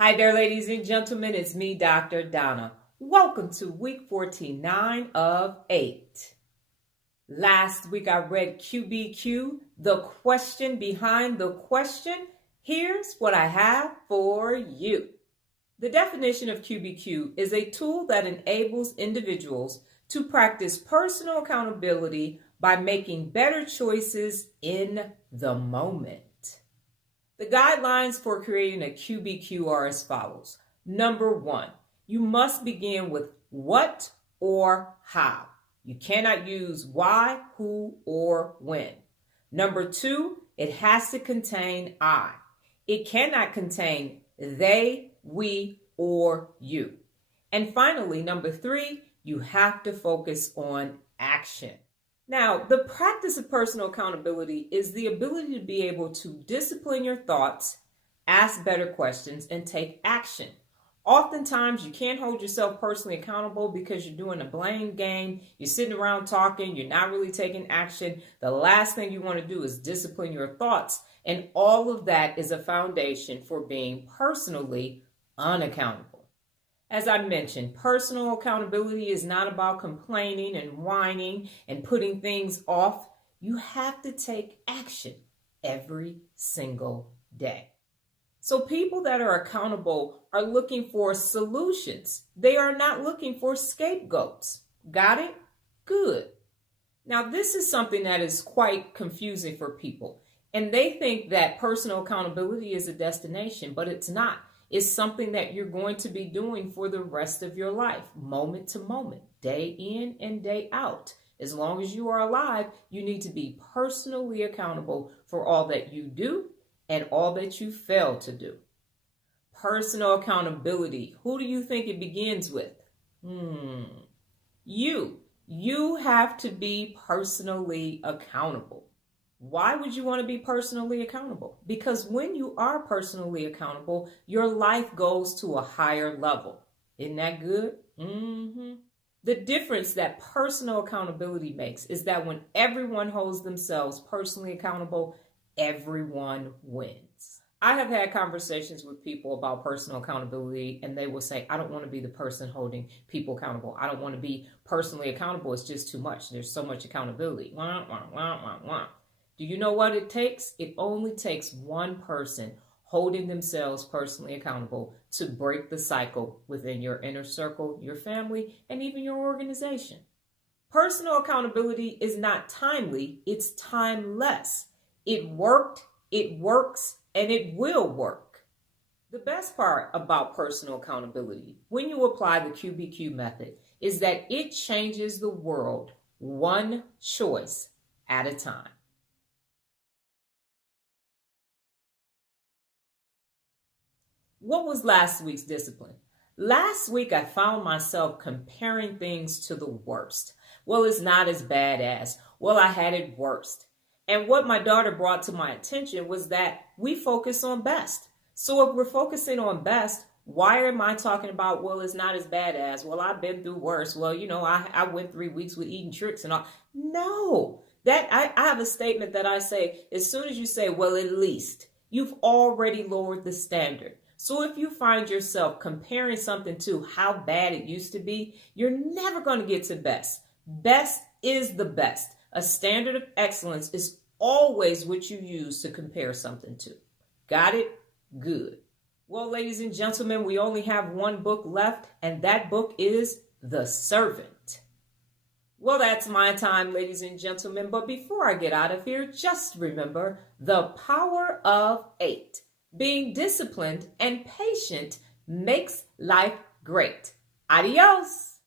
Hi there, ladies and gentlemen. It's me, Dr. Donna. Welcome to week 49 of 8. Last week I read QBQ, the question behind the question. Here's what I have for you. The definition of QBQ is a tool that enables individuals to practice personal accountability by making better choices in the moment. The guidelines for creating a QBQ are as follows. Number 1, you must begin with what or how. You cannot use why, who, or when. Number 2, it has to contain I. It cannot contain they, we, or you. And finally, number 3, you have to focus on action. Now, the practice of personal accountability is the ability to be able to discipline your thoughts, ask better questions, and take action. Oftentimes, you can't hold yourself personally accountable because you're doing a blame game. You're sitting around talking. You're not really taking action. The last thing you want to do is discipline your thoughts. And all of that is a foundation for being personally unaccountable. As I mentioned, personal accountability is not about complaining and whining and putting things off. You have to take action every single day. So people that are accountable are looking for solutions. They are not looking for scapegoats. Got it? Good. Now, this is something that is quite confusing for people. And they think that personal accountability is a destination, but it's not. It's something that you're going to be doing for the rest of your life, moment to moment, day in and day out. As long as you are alive, you need to be personally accountable for all that you do and all that you fail to do. Personal accountability. Who do you think it begins with? You. You have to be personally accountable. Why would you want to be personally accountable? Because when you are personally accountable, your life goes to a higher level. Isn't that good? The difference that personal accountability makes is that when everyone holds themselves personally accountable, everyone wins. I have had conversations with people about personal accountability, and they will say, I don't want to be the person holding people accountable. I don't want to be personally accountable. It's just too much. There's so much accountability. Wah, wah, wah, wah, wah. Do you know what it takes? It only takes one person holding themselves personally accountable to break the cycle within your inner circle, your family, and even your organization. Personal accountability is not timely, it's timeless. It worked, it works, and it will work. The best part about personal accountability, when you apply the QBQ method, is that it changes the world one choice at a time. What was last week's discipline? Last week, I found myself comparing things to the worst. Well, it's not as bad as. Well, I had it worst. And what my daughter brought to my attention was that we focus on best. So if we're focusing on best, why am I talking about, well, it's not as bad as, well, I've been through worse. Well, I went 3 weeks with eating tricks and all. No, I have a statement that I say, as soon as you say, well, at least, you've already lowered the standard. So if you find yourself comparing something to how bad it used to be, you're never going to get to best. Best is the best. A standard of excellence is always what you use to compare something to. Got it? Good. Well, ladies and gentlemen, we only have one book left, and that book is The Servant. Well, that's my time, ladies and gentlemen. But before I get out of here, just remember the power of 8. Being disciplined and patient makes life great. Adios.